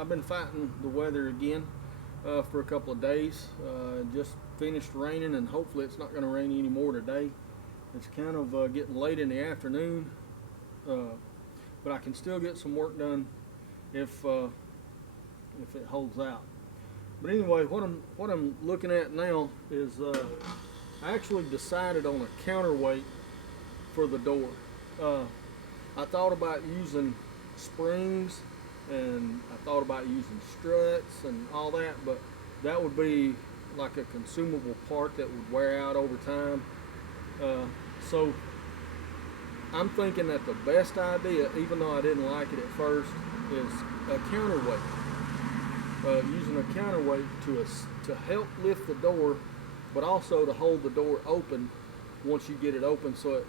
I've been fighting the weather again for a couple of days. Just finished raining, and hopefully it's not going to rain anymore today. It's kind of getting late in the afternoon, but I can still get some work done if it holds out. But anyway, what I'm looking at now is I actually decided on a counterweight for the door. I thought about using springs, and I thought about using struts and all that, but that would be like a consumable part that would wear out over time. So I'm thinking that the best idea, even though I didn't like it at first, is a counterweight. Using a counterweight to help lift the door, but also to hold the door open once you get it open, so it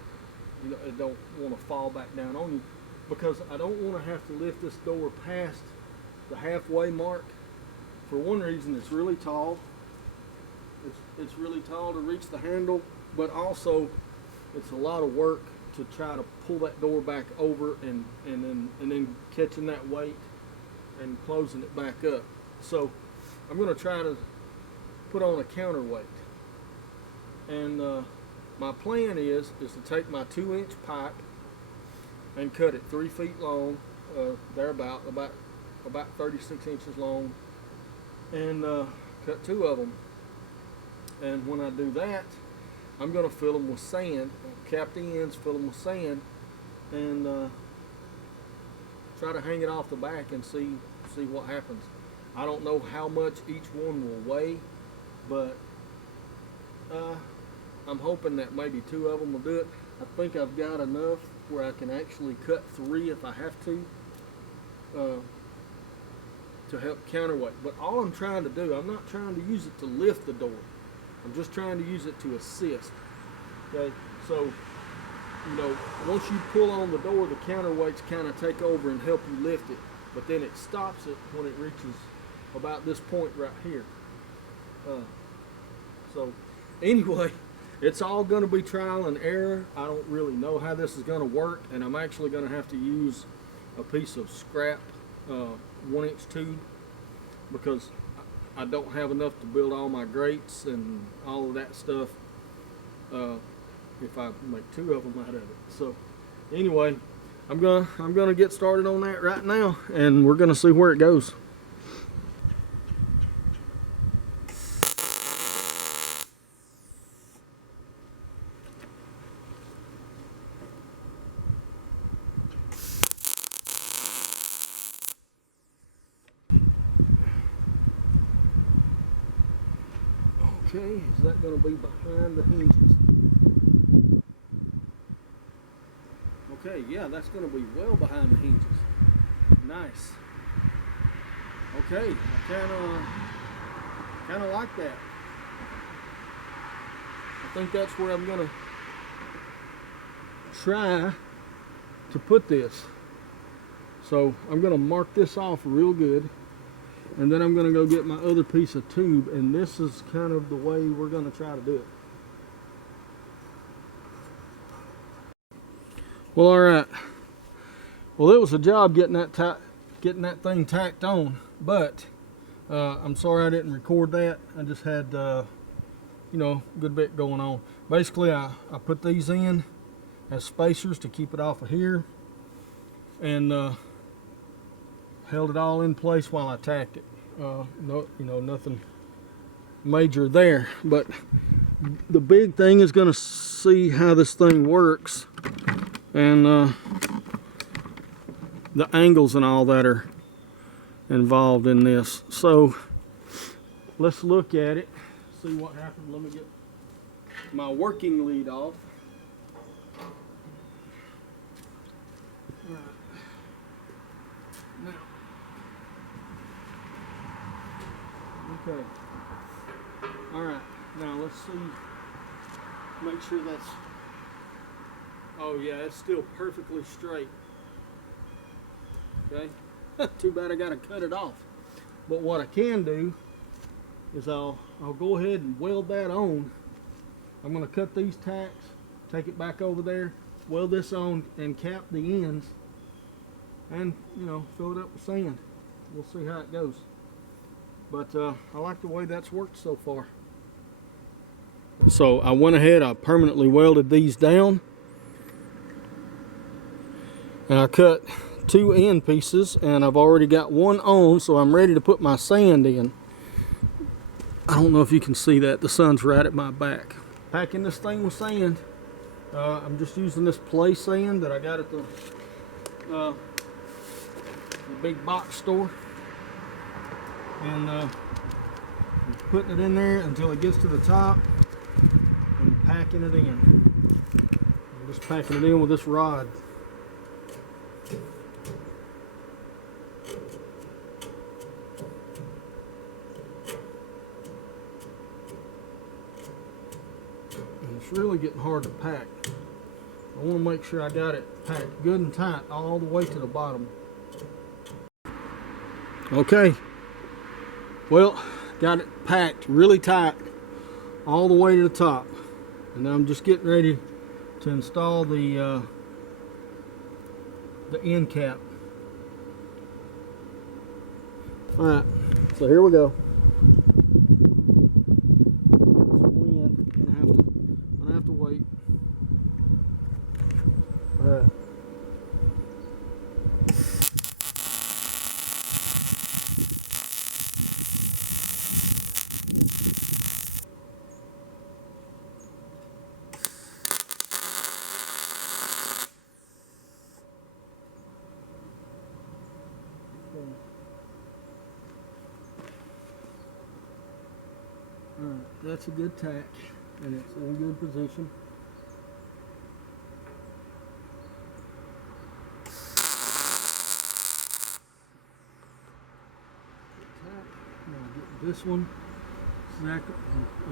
don't want to fall back down on you. Because I don't want to have to lift this door past the halfway mark. For one reason, it's really tall. It's really tall to reach the handle, but also it's a lot of work to try to pull that door back over and then catching that weight and closing it back up. So I'm going to try to put on a counterweight. And my plan is to take my 2-inch pipe and cut it 3 feet long, about 36 inches long, and cut 2 of them. And when I do that, I'm going to fill them with sand, cap the ends, fill them with sand, and try to hang it off the back and see what happens. I don't know how much each one will weigh, but I'm hoping that maybe 2 of them will do it. I think I've got enough where I can actually cut 3 if I have to help counterweight. But all I'm trying to do, I'm not trying to use it to lift the door. I'm just trying to use it to assist. Okay, so once you pull on the door, the counterweights kind of take over and help you lift it, but then it stops it when it reaches about this point right here. So anyway, it's all going to be trial and error. I don't really know how this is going to work, and I'm actually going to have to use a piece of scrap 1-inch tube, because I don't have enough to build all my grates and all of that stuff if I make 2 of them out of it. So anyway, I'm gonna get started on that right now, and we're gonna see where it goes. Okay, is that going to be behind the hinges? Okay, yeah, that's going to be well behind the hinges. Nice. Okay, I kind of like that. I think that's where I'm going to try to put this. So I'm going to mark this off real good. And then I'm going to go get my other piece of tube, and this is kind of the way we're going to try to do it. Well, all right. Well, it was a job getting that thing tacked on, but I'm sorry I didn't record that. I just had a good bit going on. Basically, I put these in as spacers to keep it off of here, and held it all in place while I tacked it. Nothing major there, but the big thing is going to see how this thing works, and the angles and all that are involved in this. So let's look at it, see what happens. Let me get my working lead off. Okay. All right. Now let's see. Make sure that's. Oh yeah, it's still perfectly straight. Okay. Too bad I got to cut it off. But what I can do is I'll go ahead and weld that on. I'm going to cut these tacks, take it back over there, weld this on, and cap the ends, and fill it up with sand. we'll see how it goes. But I like the way that's worked so far. So I went ahead, I permanently welded these down, and I cut 2 end pieces, and I've already got one on, so I'm ready to put my sand in. I don't know if you can see that, the sun's right at my back. Packing this thing with sand. I'm just using this play sand that I got at the big box store, and putting it in there until it gets to the top and packing it in. I'm just packing it in with this rod. And it's really getting hard to pack. I want to make sure I got it packed good and tight all the way to the bottom. Okay, well, got it packed really tight all the way to the top, and now I'm just getting ready to install the end cap. All right, so here we go. Gonna have to wait. All right. Alright, that's a good tack, and it's in good position. Now get this one exactly,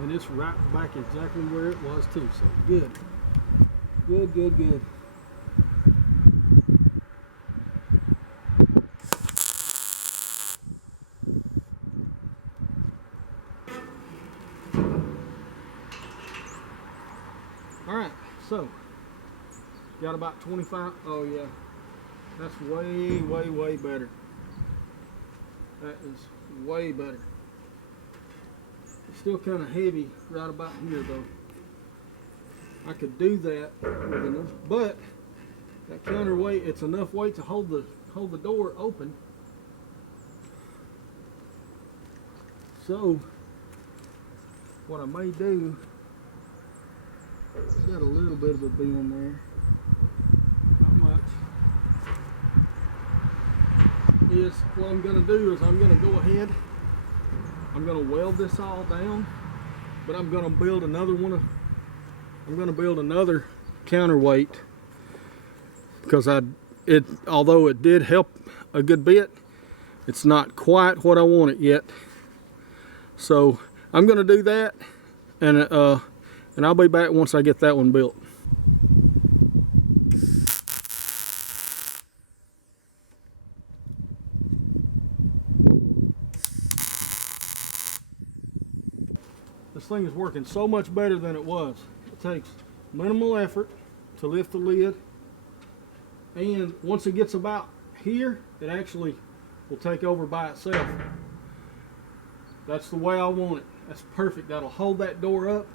and it's right back exactly where it was too, so good. Good, good, good. Alright, so got about 25. Oh yeah, that's way, way, way better. That is way better. It's still kind of heavy right about here though. I could do that with enough, but that counterweight, it's enough weight to hold the door open. So what I may do, it's got a little bit of a bend there, not much, is what I'm going to do is I'm going to go ahead, I'm going to weld this all down, but I'm going to build another one. I'm going to build another counterweight, because although it did help a good bit, it's not quite what I want it yet. So I'm going to do that, and I'll be back once I get that one built. This thing is working so much better than it was. It takes minimal effort to lift the lid, and once it gets about here, it actually will take over by itself. That's the way I want it. That's perfect. That'll hold that door up.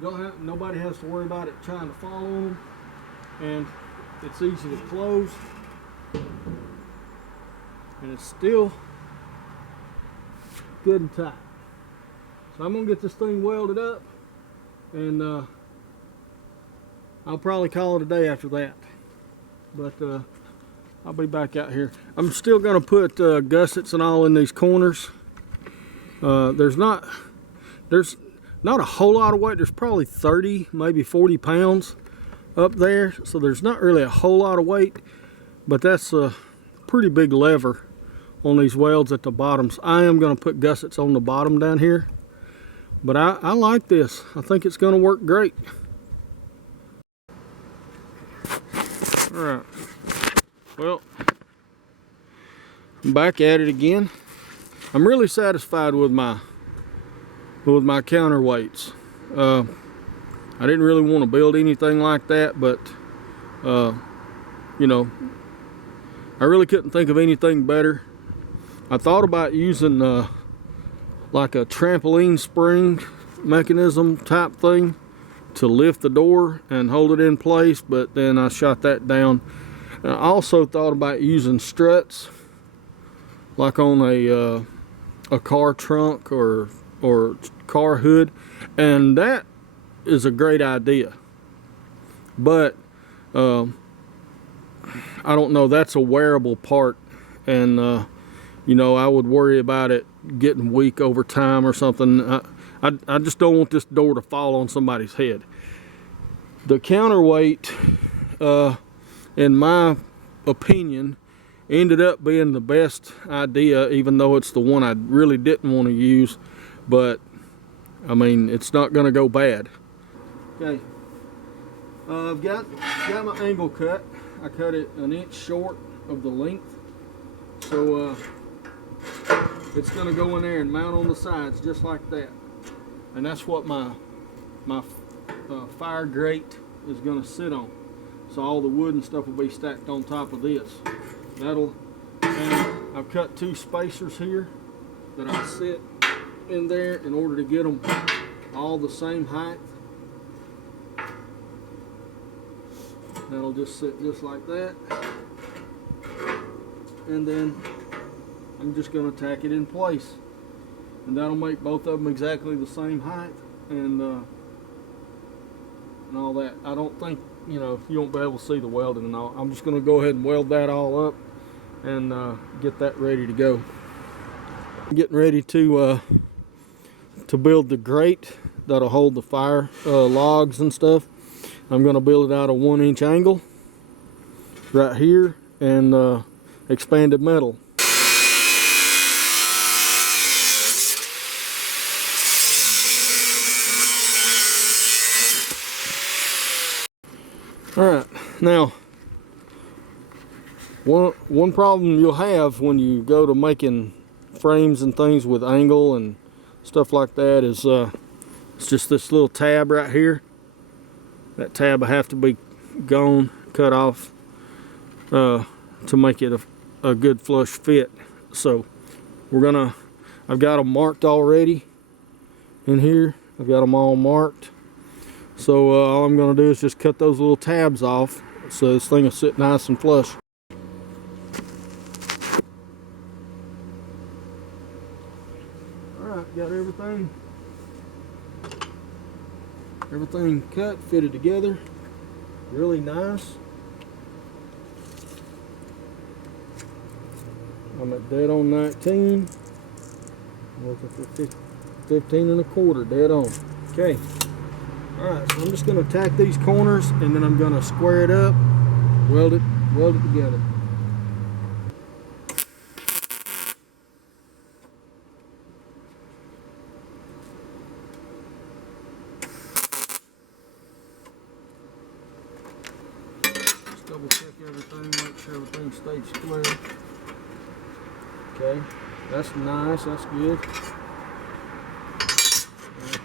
Nobody has to worry about it trying to fall on them, and it's easy to close, and it's still good and tight. So I'm gonna get this thing welded up, and I'll probably call it a day after that, but I'll be back out here. I'm still gonna put gussets and all in these corners. There's not a whole lot of weight. There's probably 30, maybe 40 pounds up there, so there's not really a whole lot of weight, but that's a pretty big lever on these welds at the bottoms. I am going to put gussets on the bottom down here, but I like this. I think it's going to work great. All right, well, I'm back at it again. I'm really satisfied with my counterweights. I didn't really want to build anything like that, but you know, I really couldn't think of anything better I thought about using like a trampoline spring mechanism type thing to lift the door and hold it in place, but then I shot that down. And I also thought about using struts like on a car trunk or car hood, and that is a great idea, but I don't know, that's a wearable part, and you know, I would worry about it getting weak over time or something. I just don't want this door to fall on somebody's head. The counterweight, in my opinion, ended up being the best idea, even though it's the one I really didn't want to use. But I mean, it's not going to go bad. Okay, I've got my angle cut. I cut it 1 inch short of the length, so it's going to go in there and mount on the sides just like that. And that's what my fire grate is going to sit on. So all the wood and stuff will be stacked on top of this. And I've cut 2 spacers here that I sit in there in order to get them all the same height. That'll just sit just like that. And then I'm just going to tack it in place. And that'll make both of them exactly the same height and all that. I don't think, you know, you won't be able to see the welding and all. I'm just going to go ahead and weld that all up and get that ready to go. I'm getting ready to build the grate that'll hold the fire logs and stuff. I'm going to build it out of 1 inch angle right here and expanded metal. Alright, now one problem you'll have when you go to making frames and things with angle and stuff like that is it's just this little tab right here. That tab will have to be gone, cut off to make it a good flush fit. So I've got them marked already in here. I've got them all marked. So all I'm going to do is just cut those little tabs off so this thing will sit nice and flush. Alright, got everything cut, fitted together, really nice. I'm at dead on 19. I'm looking for 15 1/4, dead on. Okay. Alright, so I'm just going to tack these corners and then I'm going to square it up, weld it together. Just double check everything, make sure everything stays square. Okay, that's nice, that's good.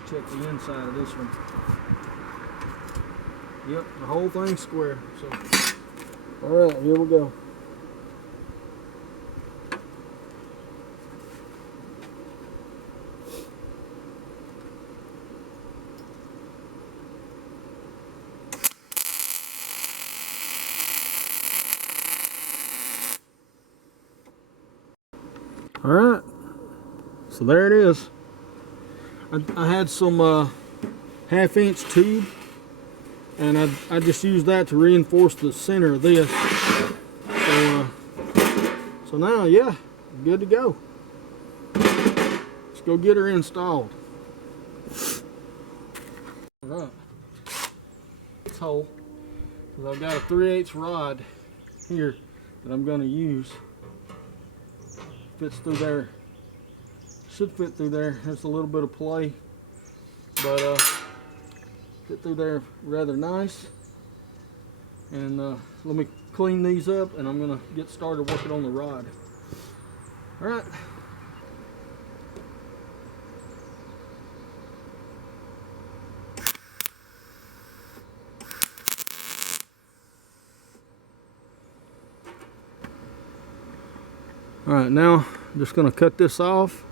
Check the inside of this one. Yep, the whole thing's square. So, all right, here we go. All right, so there it is. I had some 1/2 inch tube, and I just used that to reinforce the center of this. So now, yeah, I'm good to go. Let's go get her installed. All right, this hole, because I've got a 3/8 rod here that I'm going to use. Fits through there. Should fit through there. There's a little bit of play, but fit through there rather nice. And let me clean these up and I'm gonna get started working on the rod. All right. All right, now I'm just going to cut this off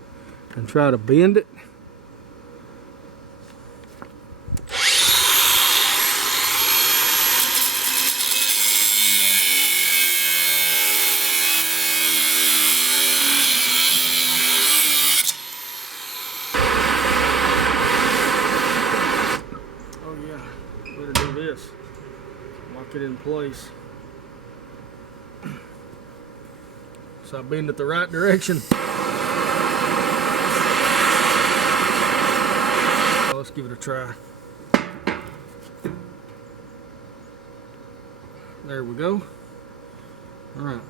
and try to bend it. Oh yeah, better do this. Lock it in place. So I bend it the right direction. Let's give it a try. There we go. All right.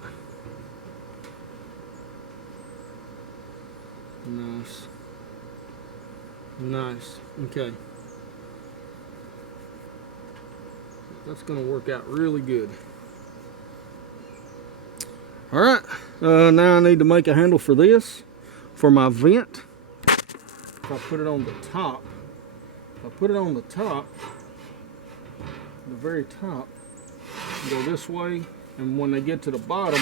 Nice. Nice. Okay. That's going to work out really good. All right. Now I need to make a handle for this, for my vent. If I put it on the top, the very top, go this way, and when they get to the bottom,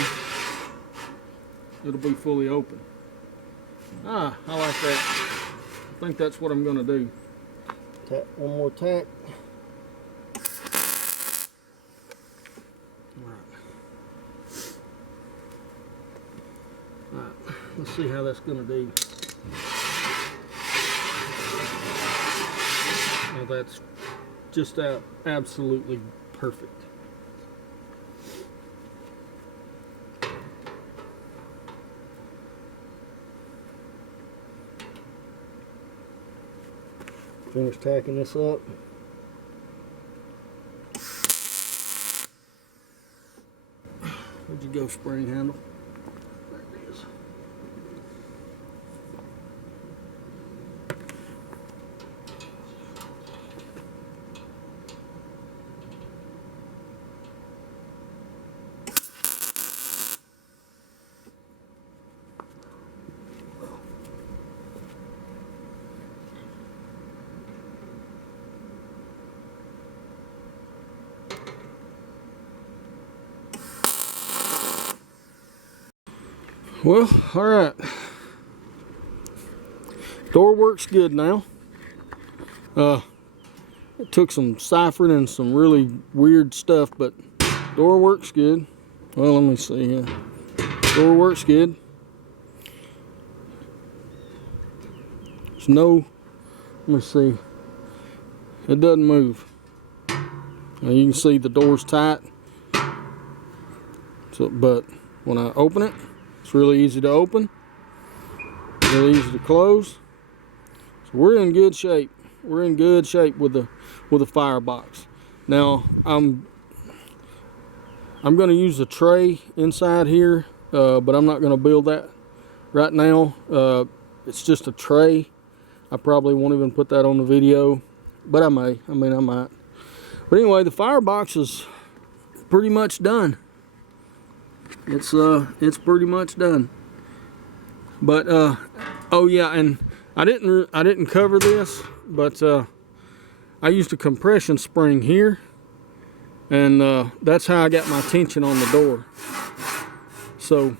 it'll be fully open. Ah, I like that. I think that's what I'm going to do. Tap one more tack. Alright, let's see how that's going to do. Now that's just absolutely perfect. Finish tacking this up. Where'd you go, spring handle? There it is. Well, all right. Door works good now. It took some ciphering and some really weird stuff, but door works good. Well, let me see here. Door works good. There's no, let me see. It doesn't move. Now you can see the door's tight. So, but when I open it, it's really easy to open, really easy to close. So we're in good shape. We're in good shape with the Firebox. Now I'm going to use a tray inside here, but I'm not going to build that right now. It's just a tray. I probably won't even put that on the video, but I may. I might. But anyway, the Firebox is pretty much done. It's pretty much done. But oh yeah, and I didn't cover this, but I used a compression spring here, and that's how I got my tension on the door. So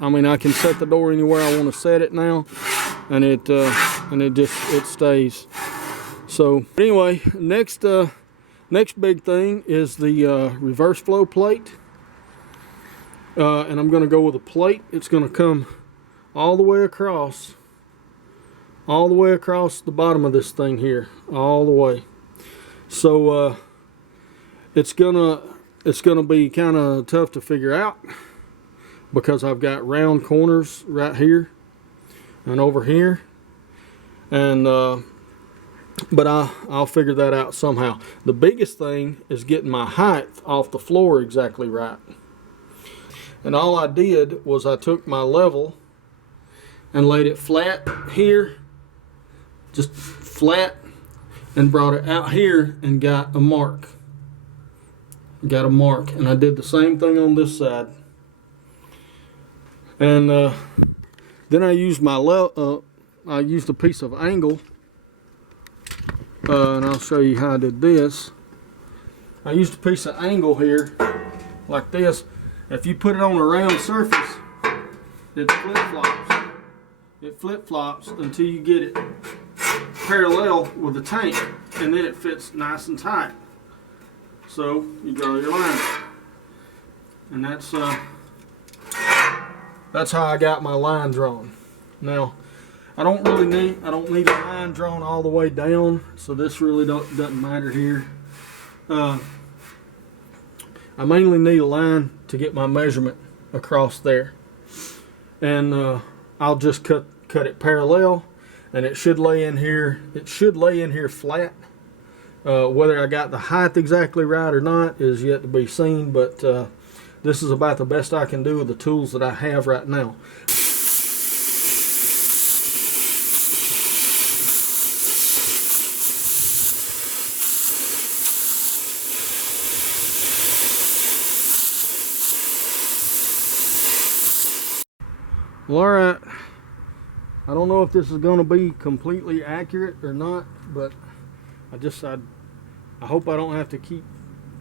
I mean, I can set the door anywhere I want to set it now, and it stays. So anyway, next big thing is the reverse flow plate. And I'm going to go with a plate. It's going to come all the way across the bottom of this thing here, all the way. So it's gonna be kind of tough to figure out because I've got round corners right here and over here, and but I'll figure that out somehow. The biggest thing is getting my height off the floor exactly right. And all I did was I took my level and laid it flat here, just flat, and brought it out here and got a mark. And I did the same thing on this side. And then I used I used a piece of angle, and I'll show you how I did this. I used a piece of angle here, like this. If you put it on a round surface, it flip-flops. It flip-flops until you get it parallel with the tank, and then it fits nice and tight. So you draw your line, and that's how I got my line drawn. Now I don't need a line drawn all the way down, so this really doesn't matter here. I mainly need a line to get my measurement across there, and I'll just cut it parallel, and it should lay in here. It should lay in here flat. Whether I got the height exactly right or not is yet to be seen, but this is about the best I can do with the tools that I have right now. Well, alright, I don't know if this is going to be completely accurate or not, but I hope I don't have to keep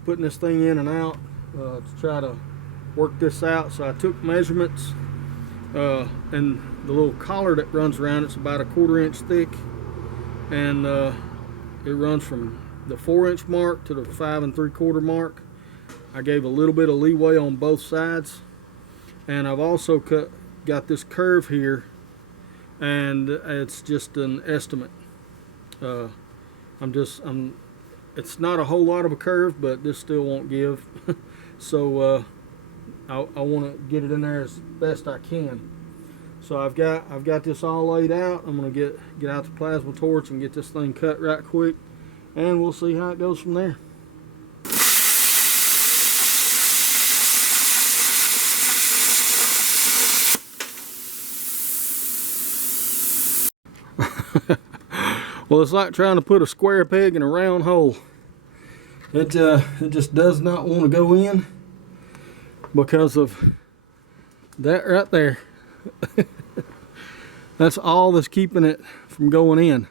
putting this thing in and out to try to work this out. So I took measurements, and the little collar that runs around, it's about a 1/4 inch thick, and it runs from the 4-inch mark to the 5 3/4 mark. I gave a little bit of leeway on both sides, and I've also got this curve here, and it's just an estimate. It's not a whole lot of a curve, but this still won't give. So I want to get it in there as best I can. So I've got this all laid out. I'm gonna get out the plasma torch and get this thing cut right quick, and we'll see how it goes from there. Well, it's like trying to put a square peg in a round hole. It just does not want to go in because of that right there. That's all that's keeping it from going in.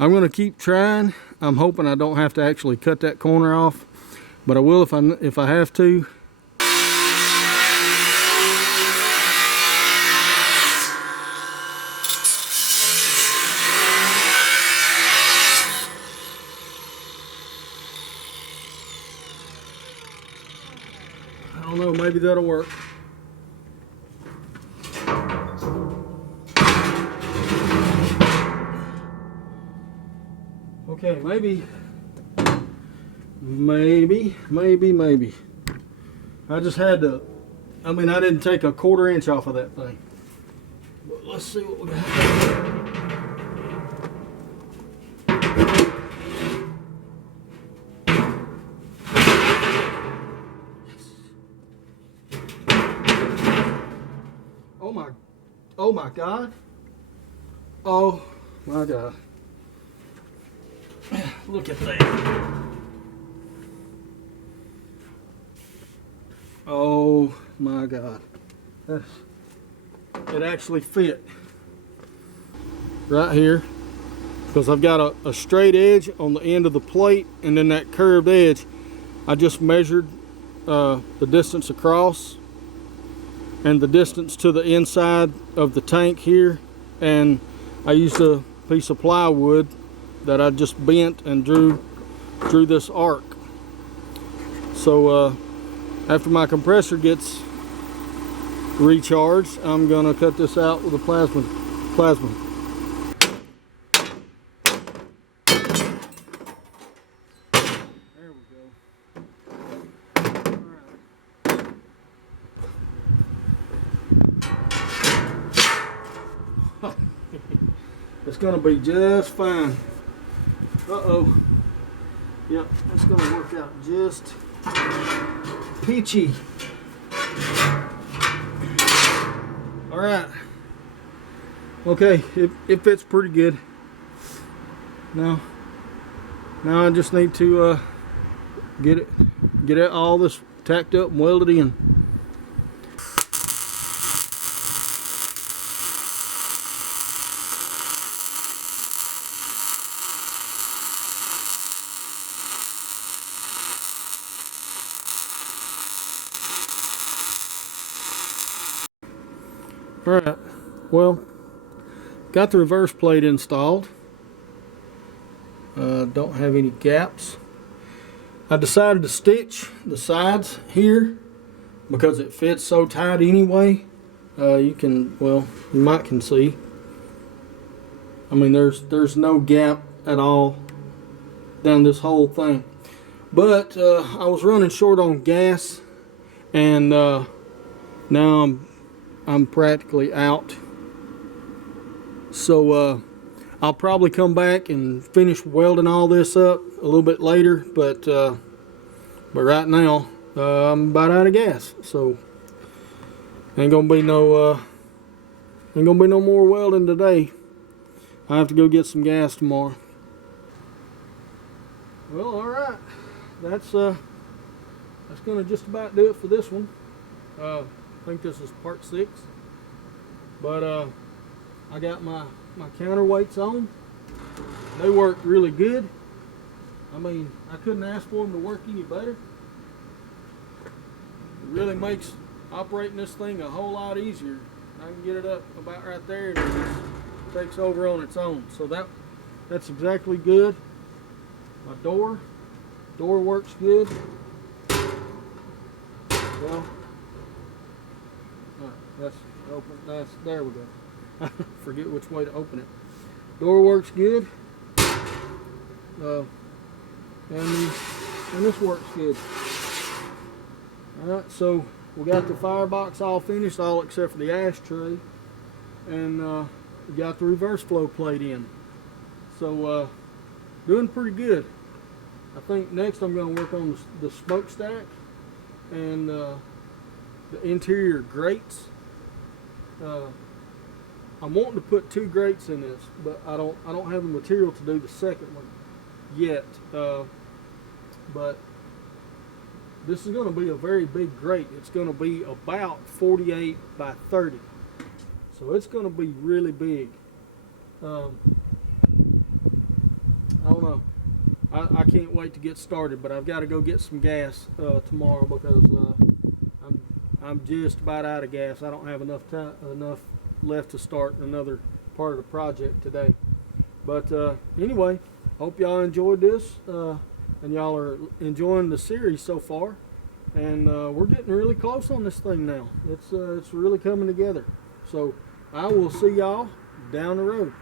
I'm going to keep trying. I'm hoping I don't have to actually cut that corner off, but I will if I have to. I don't know, maybe that'll work. Okay, maybe. I just had to, I didn't take a 1/4 inch off of that thing. But let's see what we got. Oh my God. Oh my God. Look at that. Oh my God. It actually fit right here, because I've got a straight edge on the end of the plate, and then that curved edge, I just measured the distance across and the distance to the inside of the tank here, and I used a piece of plywood that I just bent and drew this arc. So after my compressor gets recharged, I'm gonna cut this out with a plasma. There we go. All right. It's gonna be just fine. Uh-oh. Yep, it's gonna work out just peachy. All right. Okay, it fits pretty good. Now I just need to get it all this tacked up and welded in. Alright, well, got the reverse plate installed. Don't have any gaps. I decided to stitch the sides here because it fits so tight anyway. You might can see. I mean, there's no gap at all down this whole thing. But I was running short on gas, and now I'm practically out. So I'll probably come back and finish welding all this up a little bit later. But right now I'm about out of gas, so ain't gonna be no more welding today. I have to go get some gas tomorrow. Well, all right, that's gonna just about do it for this one. I think this is part 6, but I got my counterweights on. They worked really good. I mean, I couldn't ask for them to work any better. It really makes operating this thing a whole lot easier. I can get it up about right there, and it just takes over on its own. So that's exactly good. My door works good. Well, that's open. There we go. Forget which way to open it. Door works good. And this works good. All right, so we got the firebox all finished, all except for the ashtray, and we got the reverse flow plate in. So doing pretty good. I think next I'm going to work on the smokestack and the interior grates. I'm wanting to put 2 grates in this, but I don't have the material to do the second one yet. But this is going to be a very big grate. It's going to be about 48 by 30, so it's going to be really big. I don't know. I can't wait to get started, but I've got to go get some gas tomorrow because I'm just about out of gas. I don't have enough left to start another part of the project today. But anyway, hope y'all enjoyed this, and y'all are enjoying the series so far. And we're getting really close on this thing now. It's really coming together. So I will see y'all down the road.